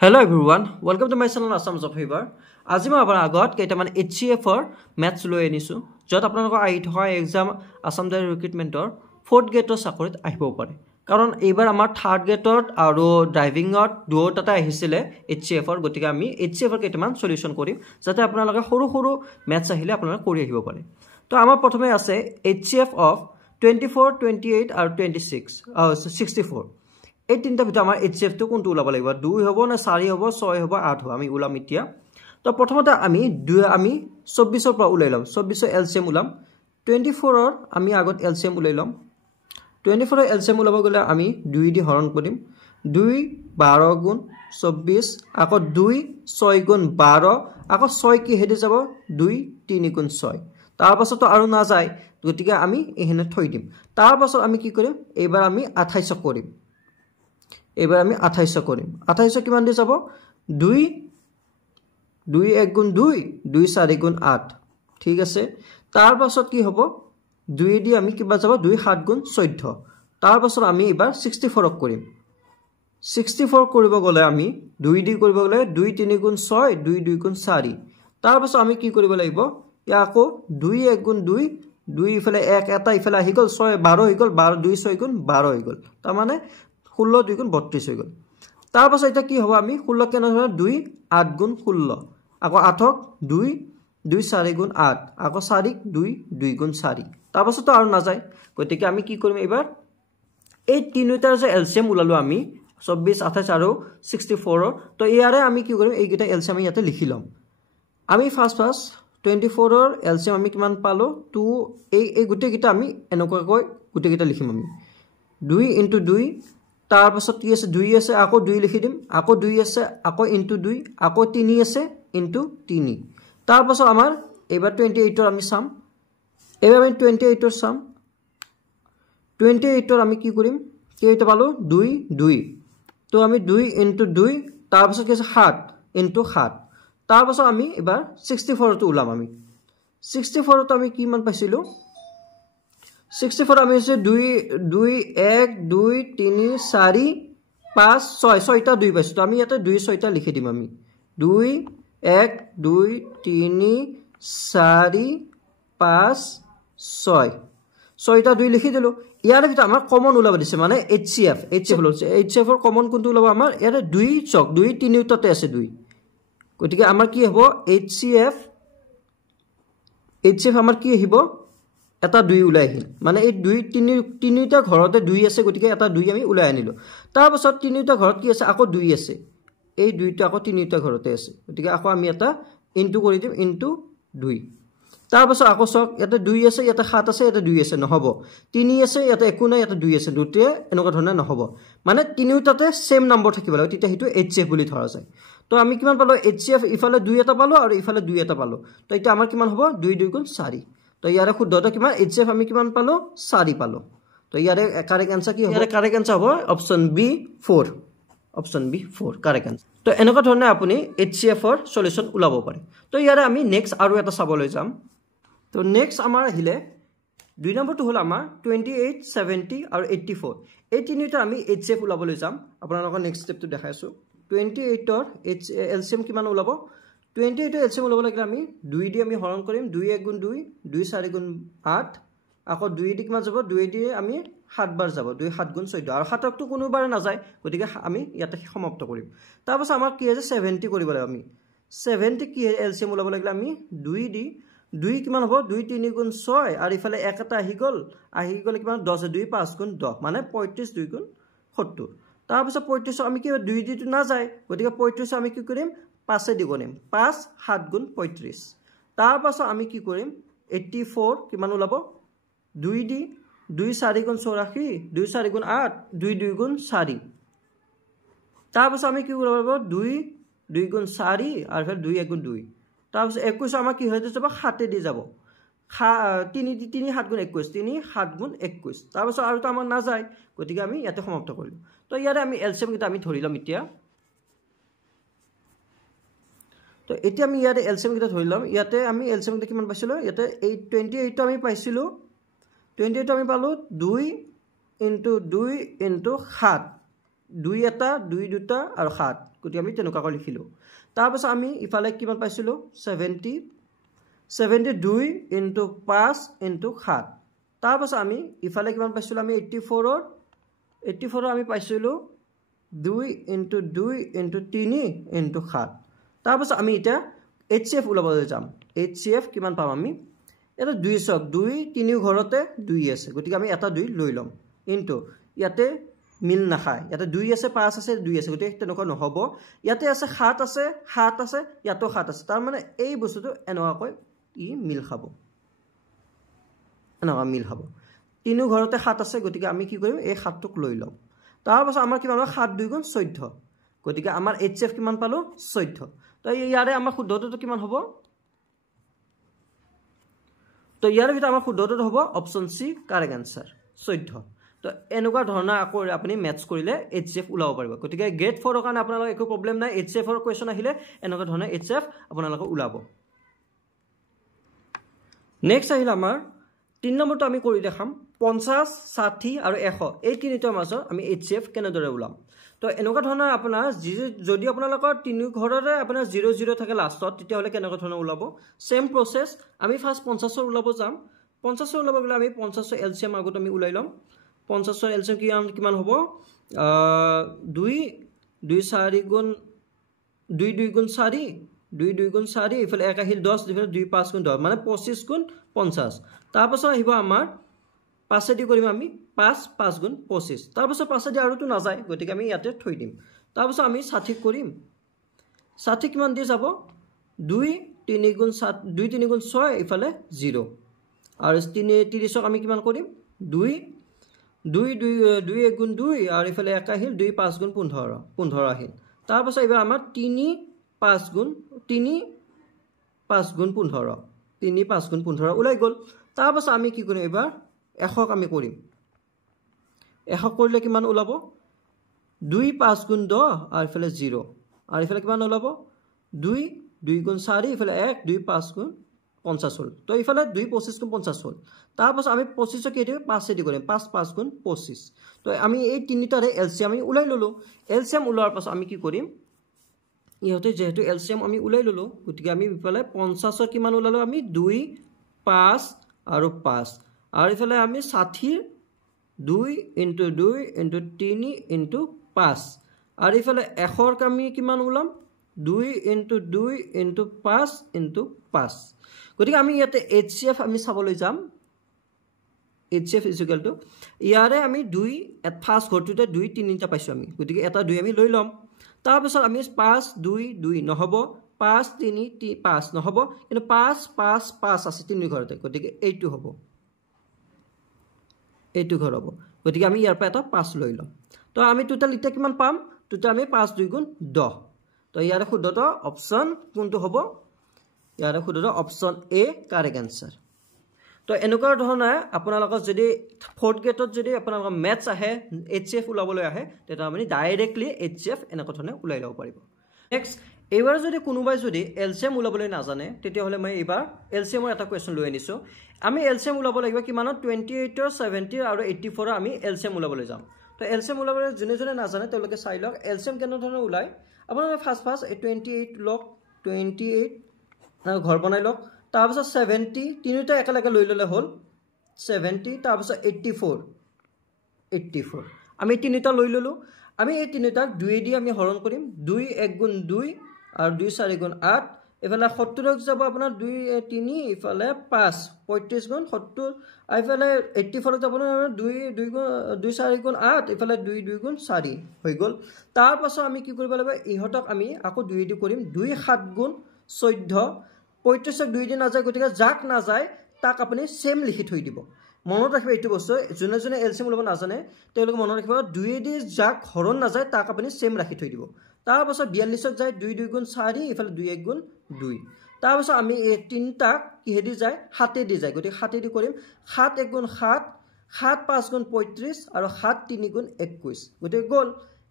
Hello everyone, welcome to my channel Assam Job Fever. আজি মই আপোনাৰ আগত কেইটামান HCF ৰ ম্যাথছ লৈ আনিছো যত আপোনালোকৰ আই থকা এক্সাম আসাম ডাইৰ ৰিক্ৰুটমেন্টৰ 4th গ্ৰেডৰ চাকৰিত আহিব পাৰে কাৰণ এইবাৰ আমাৰ 3rd গ্ৰেডত আৰু ড্ৰাইভিংত দুটাতে আহিছিলে HCF ৰ গতিকে আমি HCF ৰ কেইটামান সলিউশন কৰিম যাতে আপোনালোকে সৰু সৰু ম্যাথছ আহিলে আপোনালোকে কৰি আহিব পাৰে তো আমাৰ প্ৰথমে আছে HCF of 24 28 আৰু 64 এই তিনটা ভিতৰত আমাৰ HCF টো কোনটো ওলাব লাগিব 2 হ'ব না 4 হ'ব 6 হ'ব 8 হ'ব আমি ওলাম এতিয়া তো প্ৰথমতে আমি 24 ৰ পৰা উলাই লম 24 ৰ LCM উলাম 24 ৰ আমি আগত LCM উলাই লম 24 ৰ LCM উলাব গলে আমি 2 দি হৰণ কৰিম 2 12 গুণ 24 আকৌ 2 6 গুণ 12 আকৌ 6 কি হেদি যাব 2 3 গুণ 6 তাৰ পাছত আৰু না যায় গতিকে আমি এহেনে থৈ দিম তাৰ পাছত আমি কি কৰিম এবাৰ আমি 28 কৰিম এবাৰ আমি 28 কৰিম 28 কিমান দি যাব 2 2 1 গুণ 2 2 4 গুণ 8 ঠিক আছে তাৰ পাছত কি হ'ব 2 দি আমি কিবা যাব 2 7 গুণ 14 তাৰ পাছত আমি এবাৰ 64 কৰিম 64 কৰিব গলে আমি 2 দি কৰিব গলে 2 3 গুণ 6 2 2 গুণ 4 তাৰ পাছত আমি কি কৰিব লাগিব ইয়া আকৌ 2 1 গুণ 2 2 ইফালে 1 এটা ইফালে আহি গল 6 12 হৈ গল 12 2 6 গুণ 12 হৈ গল তাৰ মানে 16 2 গুণ 32 হৈ গল তাৰ পাছত এটা কি হ'ব আমি 16 কেনে ধৰা 2 8 গুণ 16 আকৌ 8ক 2 2 4 গুণ 8 আকৌ 4 2 2 গুণ 4 তাৰ পাছত আৰু না যায় গতিকে আমি কি কৰিম এবাৰ এই তিনিটাৰ যে এলসিএম উলালো আমি 24 28 আৰু 64 তো ইয়াৰে আমি কি কৰিম এইগিটা এলসিএম আমি ইয়াতে লিখি লম আমি ফাৰ্স্ট 24 ৰ এলসিএম আমি কিমান পালো 2 এই গুটে গিটা আমি এনেকৈ গুটে গিটা লিখিম আমি 2 2 তাৰ পাছত কি আছে 2 আছে আকৌ 2 লিখি দিম আকৌ 2 আছে আকৌ ইনটু 2 আকৌ 3 আছে ইনটু 3 তাৰ পাছত আমাৰ এবাৰ 28 ৰ আমি চাম এবাৰ আমি 28 ৰ চাম 28 ৰ আমি কি কৰিম কেইটা পালো 2 2 তো আমি 2 ইনটু 2 তাৰ পাছত কি আছে 7 ইনটু 7 তাৰ পাছত আমি এবাৰ 64 টো উলাম আমি 64 টো আমি কি মান পাইছিলো 64 আমি আছে 2 2 1 2 3 4 5 6 6টা 2 পাইছো তো আমি ইয়াতে 2 6টা লিখি দিম আমি 2 1 2 3 4 5 6 6টা 2 লিখি দিলো ইয়াৰ ভিতৰত আমাৰ কমন ওলাব দিছে মানে HCF HCF ৰ কমন কোনটো ওলাব আমাৰ ইয়াতে 2 চক 2 3 টাতে আছে 2 গতিকে আমাৰ কি হ'ব HCF আমাৰ কি আহিব এটা 2 উলাই আহিল মানে এই 2 তিনিটা ঘৰতে 2 আছে গতিকে এটা 2 আমি উলাই আনিলো তাৰ পাছত তিনিটা ঘৰত কি আছে আকৌ 2 আছে এই 2টা আকৌ তিনিটা ঘৰতে আছে গতিকে আকৌ আমি এটা ইনটু কৰি দিম ইনটু 2 তাৰ পাছত আকৌ চক এটা 2 আছে এটা 7 আছে এটা 2 আছে নহব 3 আছে এটা একো নাই এটা 2 আছে দুটে এনেকুৱা ধৰণে নহব মানে তিনিটাতে সেম নম্বৰ থাকিব লাগে তেতিয়া হেতু HCF বুলি ধৰা যায় তো আমি কিমান পালো HCF ইফালে 2 এটা পালো আৰু ইফালে 2 এটা পালো তো এটা আমাৰ কিমান হ'ব 2 2 গুণ 4 তো ইয়াৰে শুদ্ধতা কিমান HCF আমি কিমান পালো 4 পালো তো ইয়াৰে কাৰেক্ট आंसर কি হ'ব ইয়াৰে কারেক্ট आंसर হ'ব option B 4 option B 4 correct answer তো এনেকুৱা ধৰণে আপুনি HCF ৰ সলিউশন উলাব পাৰে তো ইয়াৰে আমি নেক্সট আৰু এটা চাবলৈ যাম তো নেক্সট আমাৰ আহিলে 2 নম্বৰটো হল আমাৰ 28 70 আৰু 84 এই তিনিটা আমি HCF উলাবলৈ যাম আপোনালোকৰ নেক্সট স্টেপটো দেখাইছো 28 ৰ LCM কিমান উলাব 28 ৰ LCM উলাব লাগিলে আমি 2 দি আমি হৰণ কৰিম 2 1 গুণ 2 2 4 গুণ 8 আকৌ 2 দি কিমান যাব 2 দি আমি 7 বাৰ যাব 2 7 গুণ 14 আৰু 7ক তো কোনোবাৰ না যায় গতিকে আমি ইয়াতে সমাপ্ত কৰিম তাৰ পাছত আমাৰ কি আছে 70 কৰিব লাগিব আমি 70 কি LCM উলাব লাগিলে আমি 2 দি 2 কিমান হ'ব 2 3 গুণ 6 আৰু ইফালে 1 এটা আহি গল কিমান 10 2 5 গুণ 10 মানে 35 2 গুণ 70 তাৰ পাছত 35 আমি কি 2 দি না যায় গতিকে 35 আমি কি কৰিম 5 দি গণিম 5 7 গুণ 35 তাৰ পাছত আমি কি কৰিম 84 কিমান ওলাব 2 দি 2 4 গুণ 84 2 4 গুণ 8 2 2 গুণ 4 তাৰ পাছত আমি কি কৰিব 2 2 গুণ 4 আৰু ফেৰ 2 1 গুণ 2 তাৰ পাছত 21 আমাৰ কি হৈ যাব 7 দি যাব 3 দি 3 7 গুণ 21 3 7 গুণ 21 তাৰ পাছত আৰু তো আমাৰ না যায় গতিকে আমি ইয়াতে সমাপ্ত কৰিলো তো ইয়াৰে আমি LCM গিটা আমি ধৰি লম এতিয়া তো এতিয়া আমি ইয়াতে LCM গিটা ধৰি লম ইয়াতে আমি LCM গিটা কিমান পাইছিলো ইয়াতে 28 টো আমি পাইছিলো 28 টো আমি পালো 2 * 2 * 7 2 এটা 2 দুটা আৰু 7 গতিকে আমি তেনেকুৱাকৈ লিখিলোঁ তাৰপাছত আমি ইফালে কিমান পাইছিলোঁ 72 ইনটু 5 ইনটু 7 তাৰপাছত আমি ইফালে কিমান পাইছিলোঁ আমি 84 আমি পাইছিলোঁ 2 ইনটু 2 ইনটু 3 ইনটু 7 তাৰপাছত আমি এতিয়া HCF ওলাবলৈ যাম HCF কিমান পাম আমি এটা 2 চক 2 3 ঘৰতে 2 আছে গতিকে আমি এটা 2 লৈ লম ইনটু ইয়াতে মিল নাখায় ইয়াতে 2 আছে 5 আছে 2 আছে গতিকে তেনেকুৱা নহব ইয়াতে আছে 7 আছে ইয়াতো 7 আছে তাৰ মানে এই বস্তুটো এনেকুৱাকৈ ই মিল খাব এনেকুৱা মিল খাব 3 ঘৰতে 7 আছে গতিকে আমি কি কৰিম এই 7টোক লৈ লম তাৰপাছত আমাৰ কিমান হ'ব 7 2 গুণ 14 গতিকে আমাৰ HCF কিমান পালো 14 তো ইয়াৰে আমাৰ শুদ্ধটো কিমান হ'ব তো ইয়াৰ ভিতৰত আমাৰ শুদ্ধটো হ'ব অপচন সি কাৰেক্ট আনসাৰ 14 তো এনেকুৱা ধৰণৰ আকৌ আপুনি মেথছ কৰিলে HCF ওলাব পাৰিব গতিকে গ্ৰেড 4 ৰ কাৰণে আপোনালোকৰ একো প্ৰবলেম নাই HCF ৰ কোৱেশ্চন আহিলে এনেকুৱা ধৰণৰ HCF আপোনালোকৰ ওলাব নেক্সট আহিল আমাৰ 3 নম্বৰটো আমি কৰি দেখাম 50 60 আৰু 100 এই তিনিটাৰ মাজত আমি HCF কেনেদৰে ওলাম তো এনেকুৱা ধৰণৰ আপোনাৰ যদি আপোনালোকৰ তিনি ঘৰৰে আপোনাৰ 00 থাকে লাষ্টত তেতিয়া হলে কেনেকুৱা ধৰণৰ ওলাব সেম প্ৰসেস আমি ফাৰ্স্ট 50 ৰ ওলাব যাম 50 ৰ ওলাব গলে আমি 50 ৰ LCM আগত আমি ওলাই লম 50 ৰ LCM কিমান হ'ব 2 2 4 গুণ 2 2 গুণ 4 2 2 গুণ 4 ইফালে 1 আহিল 10 ইফালে 2 5 গুণ 10 মানে 25 গুণ 50 তাৰপাছত আহিব আমাৰ 5 দি কৰিম আমি 5 5 গুণ 25 তাৰপাছত 5 দি আৰুটো না যায় গতিকে আমি ইয়াতে থৈ দিম তাৰপাছত আমি 60 কৰিম 60 কিমান দি যাব 2 3 গুণ 7 2 3 গুণ 6 ইফালে 0 আৰু 30ক আমি কিমান কৰিম 2 2 2 2 1 গুণ 2 আৰু ইফালে 1 আহিল 2 5 গুণ 15 আহিল তাৰপাছত এবাৰ আমাৰ 3 5 গুণ 3 5 গুণ 15 3 5 গুণ 15 ওলাই গল তাৰপাছত আমি কি কৰিম এবাৰ 100 আমি কৰিম 100 কৰিলে কিমান ওলাব 2 5 গুণ 10 আৰু ইফালে 0 আৰু ইফালে কিমান ওলাব 2 2 গুণ 4 ইফালে 1 2 5 গুণ 50 হল তো ইফালে 2 25 গুণ 50 হল তাৰপাছত আমি 25 কে দিও 5 দি কৰিম 5 5 গুণ 25 তো আমি এই তিনিটাৰে LCM আমি উলাই ললো LCM উলোৱাৰ পাছত আমি কি কৰিম ইহতে যেহেতু LCM আমি উলাই ললো গতিকে আমি ইফালে 50 ৰ কিমান উলালো আমি 2 5 আৰু 5 আৰু ইফালে আমি 60 2 ইনটু 2 ইনটু 3 ইনটু 5 আৰু ইফালে 100 ৰ আমি কিমান উলাম 2 ইনটু 2 ইনটু 5 ইনটু 5 গতিকে আমি ইয়াতে HCF আমি চাবলৈ যাম HCF ইজ ইকুৱেল টু ইয়াৰে আমি 2 ফাৰ্স্ট ঘৰটোতে 2 3টা পাইছো আমি গতিকে এটা 2 আমি লৈ লম তাৰপিছত আমি 5 2 2 নহব 5 3 5 নহব কিন্তু 5 5 5 আছে তিনি ঘৰতে গতিকে এইটো হ'ব এইটো ঘৰ হ'ব গতিকে আমি ইয়াৰ পৰা এটা 5 লৈ লম তো আমি টোটাল ইটা কিমান পাম টোটাল আমি 5 2 গুণ 10 তো ইয়াৰ শুদ্ধটো অপচন কোনটো হ'ব ইয়াৰ শুদ্ধটো অপচন এ কাৰেক্ট আনসাৰ তো এনেকুৱা ধৰণে আপোনালোকৰ যদি 4th গ্ৰেডত যদি আপোনালোকৰ মেথছ আহে HCF ওলাবলৈ আহে তেতিয়া আপুনি ডাইৰেক্টলি HCF এনেকুৱা ধৰণে ওলাই ল'ব পাৰিব নেক্সট এইবাৰ যদি কোনোবাই যদি LCM ওলাবলৈ নাজানে তেতিয়া হলে মই এইবাৰ LCM ৰ এটা কোৱেশ্চন লৈ আনিছো আমি LCM ওলাব লাগিব কিমানত 28 ৰ 70 আৰু 84 ৰ আমি LCM ওলাবলৈ যাম তো LCM ওলাবলৈ জনে নাজানে তেওঁলোকে চাই লওক LCM কেনে ধৰণে ওলাই আপোনালোকে ফাৰ্স্ট 28 লওক 28 ঘৰ বনাই লওক তাৰপিছত 70 তিনিটা একেলগে লৈ ললে হল 70 তাৰপিছত 84 আমি তিনিটা লৈ ললো আমি এই তিনিটাক 2 দি আমি হৰণ কৰিম 2 1 গুণ 2 আৰু 2 4 গুণ 8 ইফালে 70 যাব আপোনাৰ 2 3 ইফালে 5 35 গুণ 70 ইফালে 84 যাব 2 4 গুণ 8 ইফালে 2 2 গুণ 4 হৈ গল তাৰ পাছত আমি কি কৰিব লাগিব ইহতক আমি আকৌ 2 দি কৰিম 2 7 গুণ 14 35 2 দি না যায় গতিকে যাক না যায় তাক আপুনি সেম লিখি থৈ দিব মনত ৰাখিব এইটো বস্তু জনে LCM ওলাব নাজানে তেওঁলোক মনত ৰাখিব 2 দি যাক হৰণ না যায় তাক আপুনি সেম ৰাখি থৈ দিব তাৰ পাছত 42ক যায় 2 2 গুণ 4 ইফালে 2 1 গুণ 2 তাৰ পাছত আমি এই তিনটা কিহেদি যায় 7 দি যায় গতিকে 7 দি কৰিম 7 1 গুণ 7 7 5 গুণ 35 আৰু 7 3 গুণ 21 গতিকে গল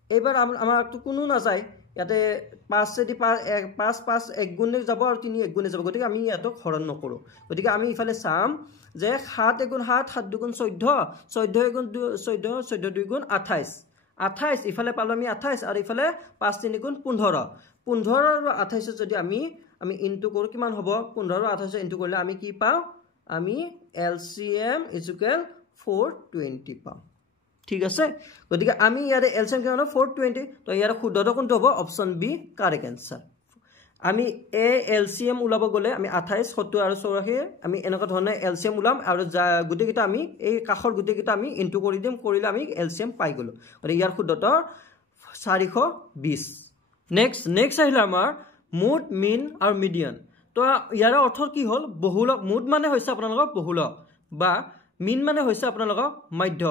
এবাৰ আমাৰ তো কোনো না যায় ইয়াতে 5 দি 5 5 1 গুণে যাব আৰু 3 1 গুণে যাব গতিকে আমি ইয়াতো হৰণ নকৰো গতিকে আমি ইফালে চাম যে 7 1 গুণ 7 7 2 গুণ 14 14 1 গুণ 14 14 2 গুণ 28 28 ইফালে পালো আমি 28 আৰু ইফালে 5 3 গুণ 15 15 আৰু 28 যদি আমি ইনটু কৰো কিমান হ'ব 15 আৰু 28 ইনটু কৰিলে আমি কি পাও আমি LCM = 420 পাম ঠিক আছে গতিকে আমি ইয়াৰে LCM কিমান 420 তো ইয়াৰ শুদ্ধটো কোনটো হ'ব অপচন বি কাৰেক্ট आंसर আমি এ LCM উলাব গলে আমি 28 70 আৰু 84 আমি এনেকা ধৰণে LCM উলাম আৰু গুটেকিটা আমি এই কাখৰ গুটেকিটা আমি ইনটু কৰি দিম কৰিলে আমি LCM পাই গলো আৰু ইয়াৰ শুদ্ধটো 420 নেক্সট আহিল আমাৰ মুড মিন আৰু মিডিয়ান তো ইয়াৰ অৰ্থ কি হল বহুলক মুড মানে হৈছে আপোনালোকৰ বহুলক বা মিন মানে হৈছে আপোনালোকৰ মধ্য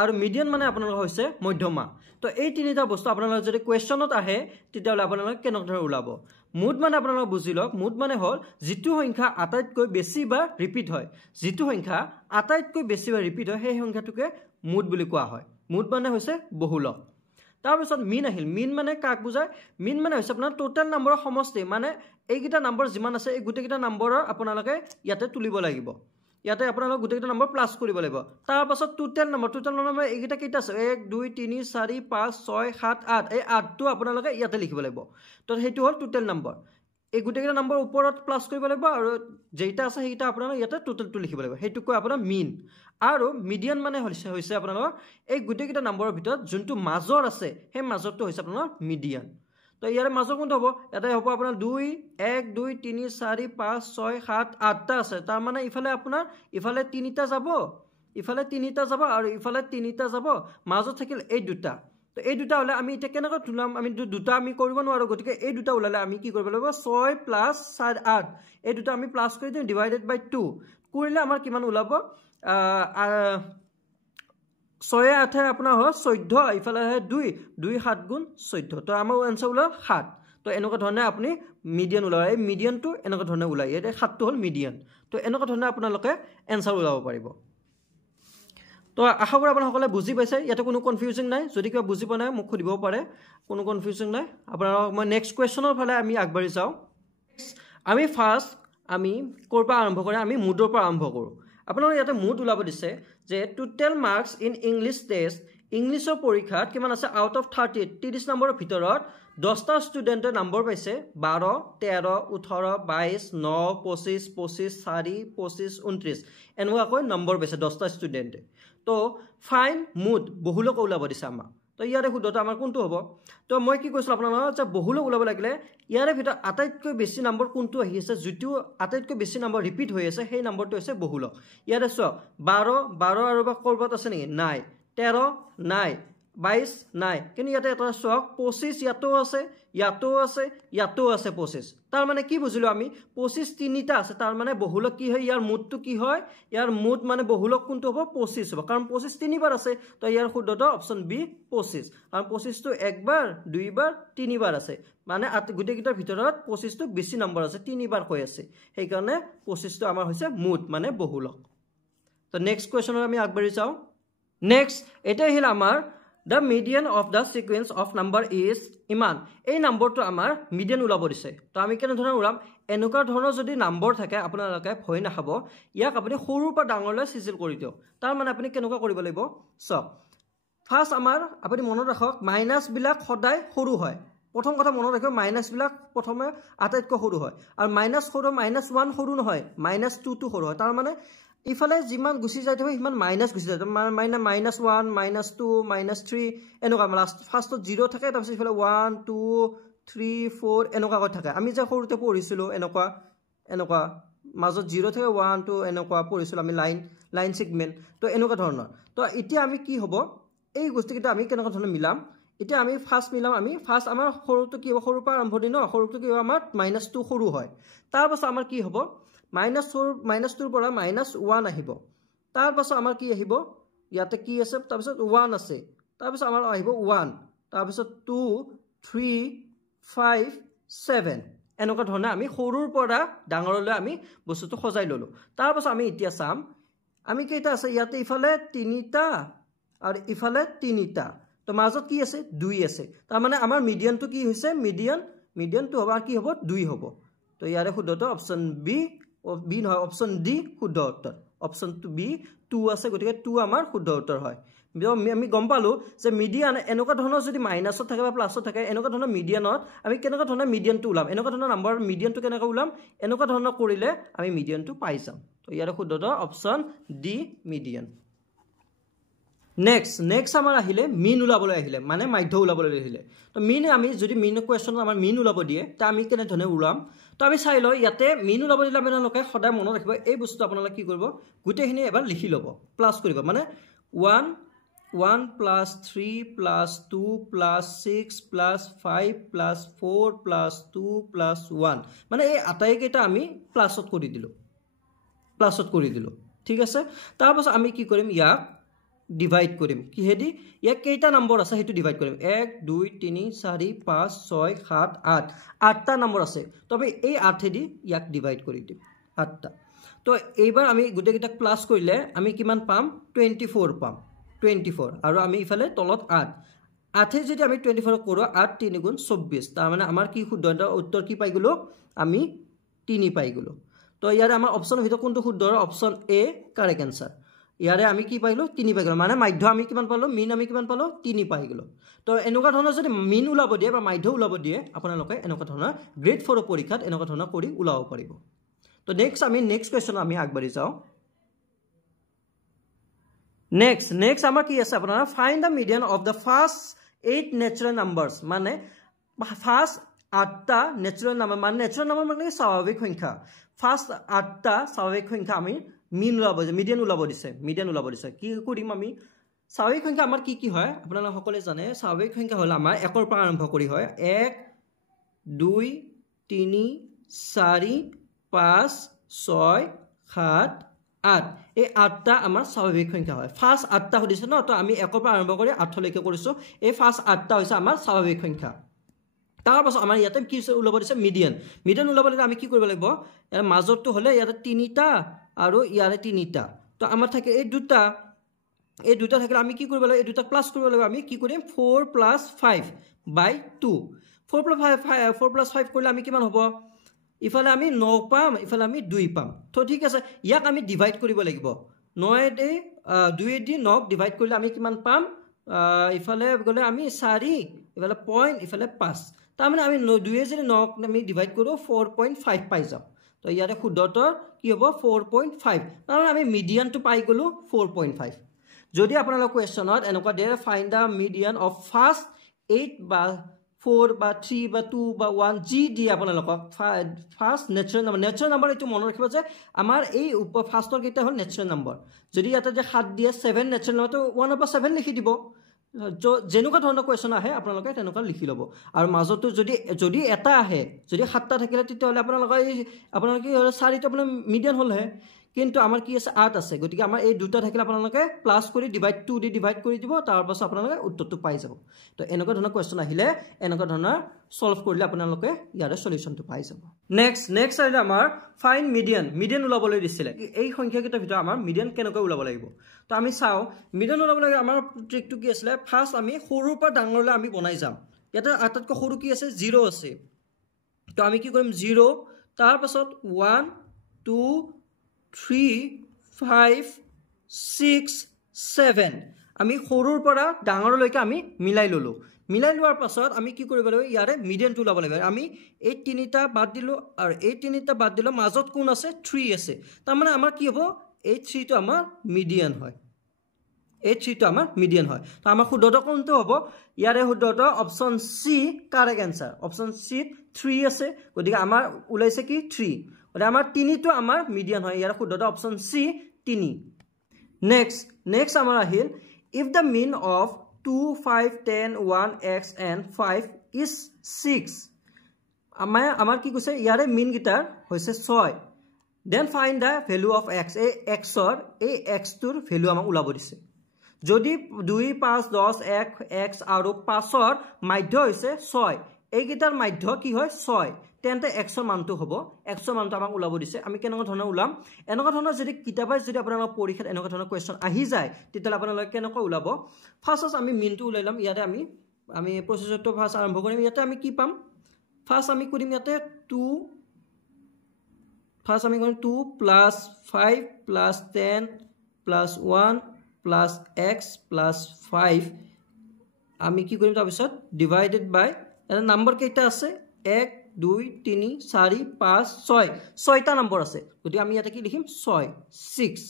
আৰু মিডিয়ান মানে আপোনালোকৰ হৈছে মধ্যমা তো এই তিনিটা বস্তু আপোনালোকৰ যদি কোৱেশ্চনত আহে তেতিয়ালে আপোনালোকে কেনেকৈ ওলাব মুড মানে আপোনালোকে বুজিলক মুড মানে হল যিটো সংখ্যা আটাইতকৈ বেছি বা ৰিপিট হয় যিটো সংখ্যা আটাইতকৈ বেছি বা ৰিপিট হয় সেই সংখ্যাটোকে মুড বুলি কোৱা হয় মুড মানে হৈছে বহুলক তাৰ পিছত মিন আহিল মিন মানে কাক বুজায় মিন মানে হৈছে আপোনাৰ টোটাল নম্বৰৰ সমষ্টি মানে এইকিটা নম্বৰ যিমান আছে এই গুটেকিটা নম্বৰৰ আপোনালোকে ইয়াতে তুলিব লাগিব ইয়াতে আপোনালোক গুটেকিটা নম্বৰ প্লাস কৰিব লাগিব তাৰ পাছত টোটাল নম্বৰ এইকিটা কেইটা আছে 1 2 3 4 5 6 7 8 এই 8 টো আপোনালোকে ইয়াতে লিখিব লাগিব তো হেতু হল টোটাল নম্বৰ এই গুটেকিটা নম্বৰ ওপৰত প্লাস কৰিব লাগিব আৰু যেইটা আছে সেইটা আপোনালোক ইয়াতে টোটালটো লিখিব লাগিব হেতু কয় আপোনাৰ মিন আৰু মিডিয়ান মানে হৈছে আপোনালোক এই গুটেকিটা নম্বৰৰ ভিতৰত যোনটো মাজৰ আছে সেই মাজৰটো হৈছে আপোনাৰ মিডিয়ান তো ইয়াৰ মাজৰ কোনটো হ'ব এটা হ'ব আপোনাৰ 2 1 2 3 4 5 6 7 8টা আছে তাৰ মানে ইফালে আপোনাৰ ইফালে তিনিটা যাব আৰু ইফালে তিনিটা যাব মাজত থাকিল এই দুটা তো এই দুটা হলে আমি এটা কেনেকৈ তুলাম আমি দুটা আমি কৰিব নোৱাৰো গতিকে এই দুটা উলালে আমি কি কৰিব লাগিব 6 + 4 8 এই দুটা আমি প্লাস কৰি দিম ডিভাইডেড বাই 2 কৰিলে আমাৰ কিমান ওলাব 6 8 আপোনাৰ হয় 14 ইফালে হয় 2 2 7 গুণ 14 তো আমাৰ आंसर ওলা 7 তো এনেকুৱা ধৰণে আপুনি মিডিয়ান ওলাই এই মিডিয়ানটো এনেকুৱা ধৰণে ওলাই এই 7টো হল মিডিয়ান তো এনেকুৱা ধৰণে আপোনালোকে आंसर ওলাব পাৰিব তো আশা কৰো আপোনালোকে বুজি পাইছে ইয়াতে কোনো কনফিউজিং নাই যদি কিবা বুজি পোৱা নাই মোক খুদিব পাৰে কোনো কনফিউজিং নাই আপোনালোক মই নেক্সট কোৱেশ্চনৰ ফালে আমি আগবাঢ়ি যাও আমি ফাৰ্স্ট আমি কৰপা আৰম্ভ কৰি আমি মুডৰ পৰা আৰম্ভ কৰো আপোনালোকে ইয়াতে মুড ওলাব দিছে যে total marks in English test ইংলিশৰ পৰীক্ষাত কিমান আছে আউট অফ 30 নম্বৰৰ ভিতৰত 10টা ষ্টুডেন্টে নম্বৰ পাইছে 12 13 18 22 9 25 25 4 25 29 এনেকুৱাকৈ নম্বৰ পাইছে 10টা ষ্টুডেন্টে তো ফাইন মুড বহুলক ওলাব দিছে আমাক তো ইয়াৰে শুদ্ধটো আমাৰ কোনটো হ'ব তো মই কি কৈছিল আপোনালোকক যে বহুলক ওলাব লাগিলে ইয়াৰে ভিতৰত আটাইতকৈ বেছি নম্বৰ কোনটো আহি আছে যেটো আটাইতকৈ বেছি নম্বৰ ৰিপিট হৈ আছে সেই নম্বৰটো হৈছে বহুলক ইয়াৰে চোৱা 12 আৰু বা কৰবাত আছে নেকি নাই 13 নাই 22 নাই কিন্তু ইয়াতে এটা চোৱা 25 ইয়াতো আছে 25 তাৰ মানে কি বুজিলো আমি 25 তিনিটা আছে তাৰ মানে বহুলক কি হয় ইয়াৰ মুডটো কি হয় ইয়াৰ মুড মানে বহুলক কোনটো হ'ব 25 হ'ব কাৰণ 25 তিনিবাৰ আছে তো ইয়াৰ শুদ্ধটো অপচন বি 25 কাৰণ 25 টো একবাৰ দুইবাৰ তিনিবাৰ আছে মানে গুটেকিটাৰ ভিতৰত 25 টো বেছি নম্বৰ আছে তিনিবাৰ হৈ আছে সেই কাৰণে 25 টো আমাৰ হৈছে মুড মানে বহুলক তো নেক্সট কোৱেশ্চনৰ আমি আগবাঢ়ি যাও নেক্সট এটা হিল আমাৰ The median of the sequence of number is ইমান এই নম্বৰটো আমাৰ মিডিয়ান ওলাব দিছে তো আমি কেনে ধৰণৰ ওলাম এনেকুৱা ধৰণৰ যদি নম্বৰ থাকে আপোনালোকে ভয় নাখাব ইয়াক আপুনি সৰুৰ পৰা ডাঙৰলৈ চিজিল কৰি দিও তাৰ মানে আপুনি কেনেকুৱা কৰিব লাগিব সব ফাৰ্স্ট আমাৰ আপুনি মনত ৰাখক মাইনাস বিলাক সদায় সৰু হয় প্ৰথম কথা মনত ৰাখিব মাইনাস বিলাক প্ৰথমে আটাইতকৈ সৰু হয় আৰু মাইনাস সৰু -1 সৰু নহয় -2 টো সৰু হয় তাৰ মানে ইফালে যিমান গুছি যায় থাকে ইমান মাইনাস গুছি যায় -1 -2 -3 এনেকুৱা লাষ্ট ফাৰ্স্টত 0 থাকে তাৰপিছত ইফালে 1 2 3 4 এনেকুৱা কৈ থাকে আমি যে সৰুতে পঢ়িছিলো এনেকুৱা মাজত 0 থাকে 1 2 এনেকুৱা পঢ়িছিলো আমি লাইন সেগমেন্ট তো এনেকুৱা ধৰণৰ তো এতিয়া আমি কি হ'ব এই বস্তুকিটা আমি কেনেকুৱা ধৰণে মিলাম এতিয়া আমি ফাৰ্স্ট মিলাম আমি ফাৰ্স্ট আমাৰ সৰুটো কি হ'ব সৰুৰ পৰা আৰম্ভ দিন সৰুটো কি হ'ব আমাৰ -2 সৰু হয় তাৰ পাছত আমাৰ কি হ'ব -2 পৰা -1 আহিব তাৰ পাছত আমাৰ কি আহিব ইয়াতে কি আছে তাৰ পাছত 1 আছে তাৰ পাছত আমাৰ আহিব 1 তাৰ পাছত 2 3 5 7 এনেকুৱা ধৰণে আমি সৰুৰ পৰা ডাঙৰলৈ আমি বস্তুটো সজাই ললো তাৰ পাছত আমি এতিয়া চাম আমি কেইটা আছে ইয়াতে ইফালে 3টা আৰু ইফালে 3টা তো মাজত কি আছে 2 আছে তাৰ মানে আমাৰ মিডিয়ানটো কি হৈছে মিডিয়ানটো হ'ব কি হ'ব 2 হ'ব তো ইয়াৰে শুদ্ধটো অপচন বি নহয় অপচন ডি শুদ্ধ উত্তৰ অপচন বি 2 আছে গতিকে 2 আমাৰ শুদ্ধ উত্তৰ হয় আমি গম পালোঁ যে মিডিয়ান এনেকুৱা ধৰণৰ যদি মাইনাছত থাকে বা প্লাছত থাকে এনেকুৱা ধৰণৰ মিডিয়ানত আমি কেনেকুৱা ধৰণৰ মিডিয়ানটো ওলাম এনেকুৱা ধৰণৰ নাম্বাৰ মিডিয়ানটো কেনেকৈ ওলাম এনেকুৱা ধৰণৰ কৰিলে আমি মিডিয়ানটো পাই যাম তো ইয়াৰ শুদ্ধ অপশ্যন ডি মিডিয়ান নেক্সট আমাৰ আহিলে মিন ওলাবলৈ আহিলে মানে মাধ্য ওলাবলৈ আহিলে তো মিন আমি যদি মিন কুৱেশ্যনত আমাৰ মিন ওলাব দিয়ে তা আমি কেনেধৰণে ওলাম তো আমি চাই লওঁ ইয়াতে মিন ওলাব দিলে আপোনালোকে সদায় মনত ৰাখিব এই বস্তু আপোনালোকে কি কৰিব গোটেইখিনি এবাৰ লিখি ল'ব প্লাছ কৰিব মানে 1 plus 3 plus 2 plus 6 plus 5 plus 4 plus 2 plus 1 মানে এই আটাইকেইটা আমি প্লাছত কৰি দিলোঁ ঠিক আছে তাৰপাছত আমি কি কৰিম ইয়াক ডিভাইড কৰিম কিহেদি ইয়াক কেইটা নম্বৰ আছে সেইটো ডিভাইড কৰিম 1 2 3 4 5 6 7 8 8টা নম্বৰ আছে তবে এই 8 দি ইয়াক ডিভাইড কৰি দিম 8টা তো এইবাৰ আমি গোটেইকেইটাক প্লাছ কৰিলে আমি কিমান পাম 24 পাম 24 আৰু আমি ইফালে তলত 8 যদি আমি 24 কৰোঁ 8 3 গুণ 24 তাৰ মানে আমাৰ কি শুদ্ধ উত্তৰ কি পাই গলো আমি 3 পাই গলো তো ইয়াৰে আমাৰ অপচন ভিতৰত কোনটো শুদ্ধ অপচন এ কাৰেক্ট আনসাৰ ইয়াৰে আমি কি পাইলো 3 পাই গলো মানে মাধ্য আমি কিমান পালো মিন আমি কিমান পালো 3 পাই গলো তো এনেকুৱা ধৰণৰ যদি মিন ওলাব দিয়ে বা মাধ্য ওলাব দিয়ে আপোনালোকে এনেকুৱা ধৰণৰ গ্ৰেড 4 পৰীক্ষাত এনেকুৱা ধৰণৰ কৰি ওলাব পাৰিব তো নেক্সট কোৱেশ্চন আমি আগবাঢ়ি যাওঁ Next আমাৰ কি আছে আপোনাৰ find the median of the first 8 natural numbers মানে first 8টা natural number মানে natural number মানে স্বাভাৱিক সংখ্যা first 8টা স্বাভাৱিক সংখ্যা আমি মিডিয়ান ওলাব দিছে কি কৰিম আমি স্বাভাৱিক সংখ্যা আমাৰ কি হয় আপোনালোক সকলোৱে জানে স্বাভাৱিক সংখ্যা হল আমাৰ 1 ৰ পৰা আৰম্ভ কৰি হয় 1 2 3 4 5 6 7 8 এই 8টা আমাৰ স্বাভাৱিক সংখ্যা হয় ফাৰ্স্ট 8টা হদিছে ন তো আমি 1 ৰ পৰা আৰম্ভ কৰি 8 লৈকে কৰিছো এই ফাৰ্স্ট 8টা হৈছে আমাৰ স্বাভাৱিক সংখ্যা তাৰ পাছত আমাৰ ইয়াতে কি ওলাব দিছে মিডিয়ান ওলাব দিলে আমি কি কৰিব লাগিব ইয়াৰ মাজৰটো হলে ইয়াতে 3টা আৰু ইয়াৰে 3টা তো আমাৰ থাকে এই দুটা থাকিলে আমি কি কৰিব লাগিব এই দুটা প্লাস কৰিব লাগিব আমি কি কৰিম 4 + 5/2 4 + 5 কৰিলে আমি কিমান হ'ব ইফালে আমি 9 পাম ইফালে আমি 2 পাম তো ঠিক আছে ইয়াক আমি ডিভাইড কৰিব লাগিব 9 দি 2 দি 9 ডিভাইড কৰিলে আমি কিমান পাম ইফালে গলে আমি 4 ইফালে পইণ্ট ইফালে 5 তাৰ মানে আমি 2 যদি 9 আমি ডিভাইড কৰো 4.5 পাই যাম তো ইয়াৰে শুদ্ধতৰ কি হ'ব 4.5 তাৰ মানে আমি মিডিয়ানটো পাই গলো 4.5 যদি আপোনালোক কোৱেশ্চনত এনেকুৱা দিয়ে find da median of first 8 বা 4 বা 3 বা 2 বা 1 জি দি আপোনালোক ফাৰ্স্ট নেচাৰেল নাম্বাৰ এটো মনত ৰাখিব যে আমাৰ এই ফাৰ্স্টৰ কেইটা হল নেচাৰেল নাম্বাৰ যদি ইয়াতে যে 7 দিয়ে 7 নেচাৰেল নাম্বাৰটো 1 পৰা 7 লিখি দিব যেনেকুৱা ধৰণৰ কোৱেশ্চন আহে আপোনালোকে তেনেকুৱা লিখি ল'ব আৰু মাজতো যদি এটা আহে যদি 7টা থাকিলে তেতিয়াহলে আপোনালোকে 4টা আপোনাৰ মিডিয়ান হল হে কিন্তু আমাৰ কি আছে 8 আছে গতিকে আমাৰ এই দুটা থাকিলে আপোনালোকে প্লাস কৰি ডিভাইড 2 দি ডিভাইড কৰি দিব তাৰ পাছত আপোনালোকে উত্তৰটো পাই যাব তো এনেকুৱা ধৰণৰ কোৱেশ্চন আহিলে এনেকুৱা ধৰণৰ সলভ কৰিলে আপোনালোকে ইয়াৰে সলিউশনটো পাই যাব নেক্সট আছে আমাৰ ফাইন্ড মিডিয়ান ওলাবলৈ দিছিলে এই সংখ্যাকেইটাৰ ভিতৰত আমাৰ মিডিয়ান কেনেকৈ ওলাব লাগিব তো আমি চাও মিডিয়ান ওলাবলৈ আমাৰ ট্ৰিকটো কি আছিল ফাৰ্স্ট আমি সৰুৰ পৰা ডাঙৰলৈ আমি বনাই যাম ইয়াতে আটাইতকৈ সৰু কি আছে 0 আছে তো আমি কি কৰিম 0 তাৰ পাছত 1 2 3 5 6 7 আমি সৰুৰ পৰা ডাঙৰলৈকে আমি মিলাই লোৱাৰ পাছত আমি কি কৰিব লাগিব ইয়াৰে মিডিয়ানটো ওলাব লাগিব আমি এই তিনিটা বাদ দিলো আৰু এই তিনিটা বাদ দিলো মাজত কোন আছে 3 আছে তাৰ মানে আমাৰ কি হ'ব এই 3 টো আমাৰ মিডিয়ান হয় তো আমাৰ শুদ্ধটো কোনটো হ'ব ইয়াৰে শুদ্ধটো option C correct answer option C 3 আছে গতিকে আমাৰ ওলাইছে কি 3 আৰু আমাৰ 3 টো আমাৰ মিডিয়ান হয় ইয়াৰ শুদ্ধটো অপচন সি 3 নেক্সট আমাৰ আহিল if the mean of 2 5 10 1 x and 5 is 6 আমাৰ কি কৈছে ইয়াৰে মিন গিটাৰ হৈছে 6 then find the value of x এই x টোৰ ভ্যালু আমাক ওলাব দিছে যদি 2 5 10 1 x আৰু 5 ৰ মাধ্য হৈছে 6 এই গিটাৰ মাধ্য কি হয় 6 তেন্তে x ৰ মানটো হ'ব x ৰ মানটো আমাক ওলাব দিছে আমি কেনেকুৱা ধৰণৰ ওলাম এনেকুৱা ধৰণৰ যদি কিতাপত যদি আপোনালোকৰ পৰীক্ষাত এনেকুৱা ধৰণৰ কোৱেশ্চন আহি যায় তেতিয়া আপোনালোকে কেনেকৈ ওলাব ফাৰ্স্ট আমি মিনটো উলাইলাম ইয়াতে আমি প্ৰসেসৰটো ফাৰ্স্ট আৰম্ভ কৰিম ইয়াতে আমি কি পাম ফাৰ্স্ট আমি কৰিম ইয়াতে 2 ফাৰ্স্ট আমি কৰিম 2 + 5 + 10 + 1 প্লাছ এক্স প্লাছ 5 আমি কি কৰিম তাৰপিছত ডিভাইডেড বাই এটা নম্বৰ কেইটা আছে 1 2 3 4 5 6 6টা নম্বৰ আছে গতিকে আমি ইয়াতে কি লিখিম 6 6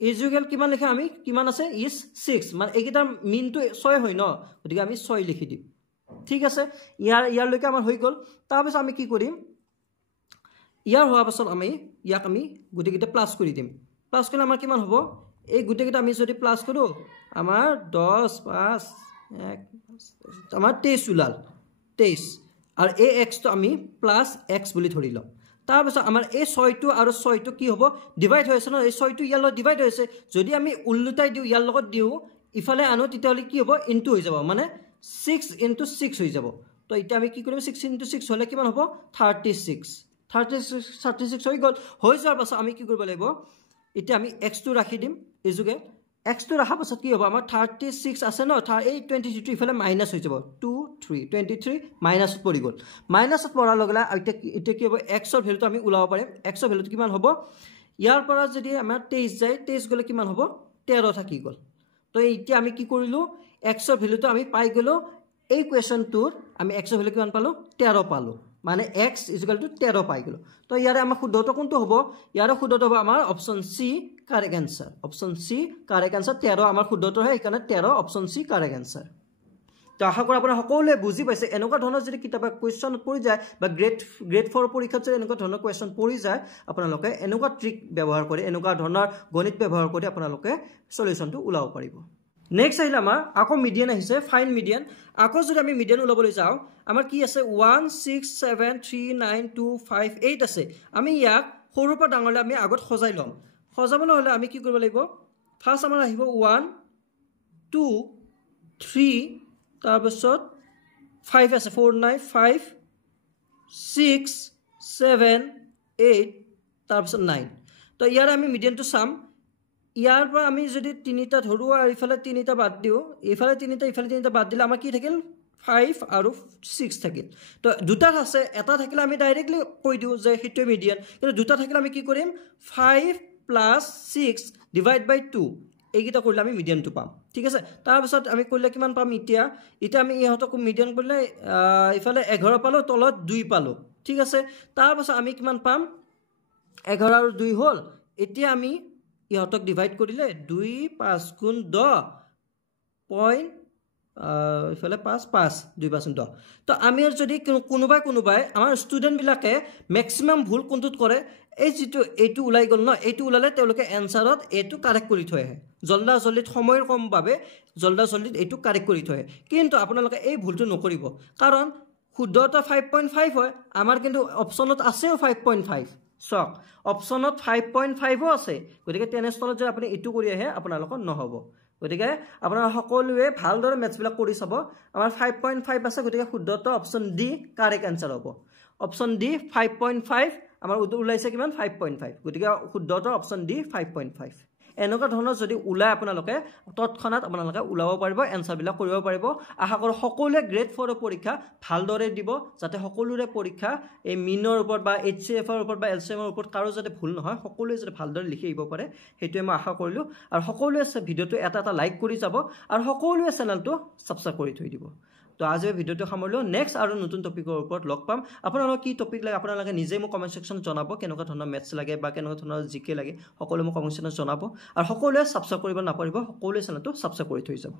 ইজুগেল কিমান লিখে আমি কিমান আছে ইজ 6 মানে এইকেইটাৰ মিনটো 6 হয় ন গতিকে আমি 6 লিখি দিম ঠিক আছে ইয়াৰলৈকে আমাৰ হৈ গ'ল তাৰপিছত আমি কি কৰিম ইয়াৰ হোৱাৰ পাছত আমি ইয়াক আমি গোটেইকেইটা প্লাছ কৰি দিম প্লাছ কৰিলে আমাৰ কিমান হ'ব এই গোটেইকেইটা আমি যদি প্লাছ কৰোঁ আমাৰ 10 5 1 আমাৰ 23 ওলাল 23 আৰু এই এক্সটো আমি প্লাছ এক্স বুলি ধৰি লওঁ তাৰপিছত আমাৰ এই 6টো আৰু 6টো কি হ'ব ডিভাইড হৈ আছে ন এই 6টো ইয়াৰ লগত ডিভাইড হৈ আছে যদি আমি উল্টাই দিওঁ ইয়াৰ লগত দিওঁ ইফালে আনো তেতিয়াহ'লে কি হ'ব ইনটু হৈ যাব মানে 6 into 6 হৈ যাব তো এতিয়া আমি কি কৰিম 6 into 6 হ'লে কিমান হ'ব 36 হৈ গ'ল হৈ যোৱাৰ পাছত আমি কি কৰিব লাগিব এতিয়া আমি এক্সটো ৰাখি দিম ইজুগে এক্সটো ৰাখাৰ পাছত কি হ'ব আমাৰ 36 আছে ন এই 23 ইফালে মাইনাছ হৈ যাব 2 3 23 মাইনাছত পৰি গ'ল মাইনাছত পৰাৰ লগে লগে এতিয়া কি হ'ব এক্সৰ ভেলুটো আমি ওলাব পাৰিম এক্সৰ ভেলুটো কিমান হ'ব ইয়াৰ পৰা যদি আমাৰ 23 যায় 23 গ'লে কিমান হ'ব 13 থাকি গ'ল তো এতিয়া আমি কি কৰিলোঁ এক্সৰ ভেলুটো আমি পাই গ'লোঁ এই কুৱেশ্যনটোৰ আমি এক্সৰ ভেলু কিমান পালোঁ 13 পালোঁ মানে x = 13 পাই গ'লোঁ তো ইয়াৰে আমাৰ শুদ্ধটো কোনটো হ'ব ইয়াৰে শুদ্ধটো হ'ব আমাৰ অপশ্যন সি কাৰেক্ট আনসাৰ অপশ্যন সি কাৰেক্ট আনসাৰ 13 আমাৰ শুদ্ধটো হয় এইকাৰণে 13 অপশ্যন সি কাৰেক্ট আনসাৰ তো আশা কৰোঁ আপোনাৰ সকলোৱে বুজি পাইছে এনেকুৱা ধৰণৰ যদি কিতাপত কুৱেশ্যন পৰি যায় বা গ্ৰেড 4 পৰীক্ষাত যদি এনেকুৱা ধৰণৰ কুৱেশ্যন পৰি যায় আপোনালোকে এনেকুৱা ট্ৰিক ব্যৱহাৰ কৰি এনেকুৱা ধৰণৰ গণিত ব্যৱহাৰ কৰি আপোনালোকে সলিউশনটো ওলাব পাৰিব নেক্সট আহিলে আমাৰ আকৌ মিডিয়ান আহিছে ফাইন মিডিয়ান আকৌ যদি আমি মিডিয়ান ওলাবলৈ যাওঁ আমাৰ কি আছে 1 6 7 3 9 2 5 8 আছে আমি ইয়াক সৰুৰ পৰা ডাঙৰলৈ আমি আগত সজাই ল'ম সজাবলৈ হ'লে আমি কি কৰিব লাগিব ফাৰ্ষ্ট আমাৰ আহিব 1 2 3 তাৰপিছত 5 আছে 4 9 5 6 7 8 তাৰপিছত 9 তো ইয়াৰ আমি মিডিয়ানটো চাম ইয়াৰ পৰা আমি যদি তিনিটা ধৰোঁ আৰু ইফালে তিনিটা বাদ দিওঁ ইফালে তিনিটা বাদ দিলে আমাৰ কি থাকিল 5 আৰু 6 থাকিল তো দুটা আছে এটা থাকিলে আমি ডাইৰেক্টলি কৈ দিওঁ যে সেইটো মিডিয়ান কিন্তু দুটা থাকিলে আমি কি কৰিম 5 + 6 ডিভাইড বাই 2 এইকেইটা কৰিলে আমি মিডিয়ানটো পাম ঠিক আছে তাৰপিছত আমি কৰিলে কিমান পাম এতিয়া আমি ইহঁতক মিডিয়ান কৰিলে ইফালে 11 পালোঁ তলত 2 পালোঁ ঠিক আছে তাৰপিছত আমি কিমান পাম 11 আৰু 2 হ'ল এতিয়া আমি ইহঁতক ডিভাইড কৰিলে 2 5 গুণ 10 পইণ্ট ইফালে 5 5 2 5 10 তো আমি যদি কোনোবাই আমাৰ ষ্টুডেণ্টবিলাকে মেক্সিমাম ভুল কোনটোত কৰে এই যিটো এইটো ওলাই গ'ল ন এইটো ওলালে তেওঁলোকে এনচাৰত এইটো কাৰেক্ট কৰি থৈ আহে জল্দিত সময়ৰ কম বাবে জল্দিত এইটো কাৰেক্ট কৰি থৈ আহে কিন্তু আপোনালোকে এই ভুলটো নকৰিব কাৰণ শুদ্ধতা 5.5 হয় আমাৰ কিন্তু অপশ্যনত আছেও 5.5 চক অপশ্যনত 5.5ও আছে গতিকে তেনেস্থলত যদি আপুনি এইটো কৰি আহে আপোনালোকৰ নহ'ব গতিকে আপোনালোকে সকলোৱে ভালদৰে মেথছবিলাক কৰি চাব আমাৰ 5.5 আছে গতিকে শুদ্ধতা অপশ্যন ডি কাৰেক্ট আনসাৰ হ'ব অপশ্যন ডি 5.5 আমাৰ ওলাইছে কিমান 5.5 গতিকে শুদ্ধতা অপশ্যন ডি 5.5 এনেকুৱা ধৰণৰ যদি ওলাই আপোনালোকে তৎক্ষণাত আপোনালোকে ওলাব পাৰিব এনসাৰবিলাক কৰিব পাৰিব আশা কৰোঁ সকলোৱে গ্ৰেড 4 পৰীক্ষা ভালদৰে দিব যাতে সকলোৰে পৰীক্ষা এই মিনৰ ওপৰত বা HCF-ৰ ওপৰত বা LCM-ৰ ওপৰত কাৰো যাতে ভুল নহয় সকলোৱে যাতে ভালদৰে লিখি আহিব পাৰে সেইটোৱে মই আশা কৰিলোঁ আৰু সকলোৱে ভিডিঅ'টো এটা লাইক কৰি যাব আৰু সকলোৱে চেনেলটো সাবস্ক্ৰাইব কৰি থৈ দিব তো আজিৰ ভিডিঅ'টো সামৰিলোঁ নেক্সট আৰু নতুন টপিকৰ ওপৰত লগ পাম আপোনালোকৰ কি টপিক লাগে আপোনালোকে নিজে মোক কমেণ্ট সেকশ্যনত জনাব কেনেকুৱা ধৰণৰ মেথছ লাগে বা কেনেকুৱা ধৰণৰ জিকে লাগে সকলোৱে মোক কমেণ্ট সেকশ্যনত জনাব আৰু সকলোৱে সাবস্ক্ৰাইব কৰিব নাপাৰিব সকলোৱে চেনেলটো সাবস্ক্ৰাইব কৰি থৈ যাব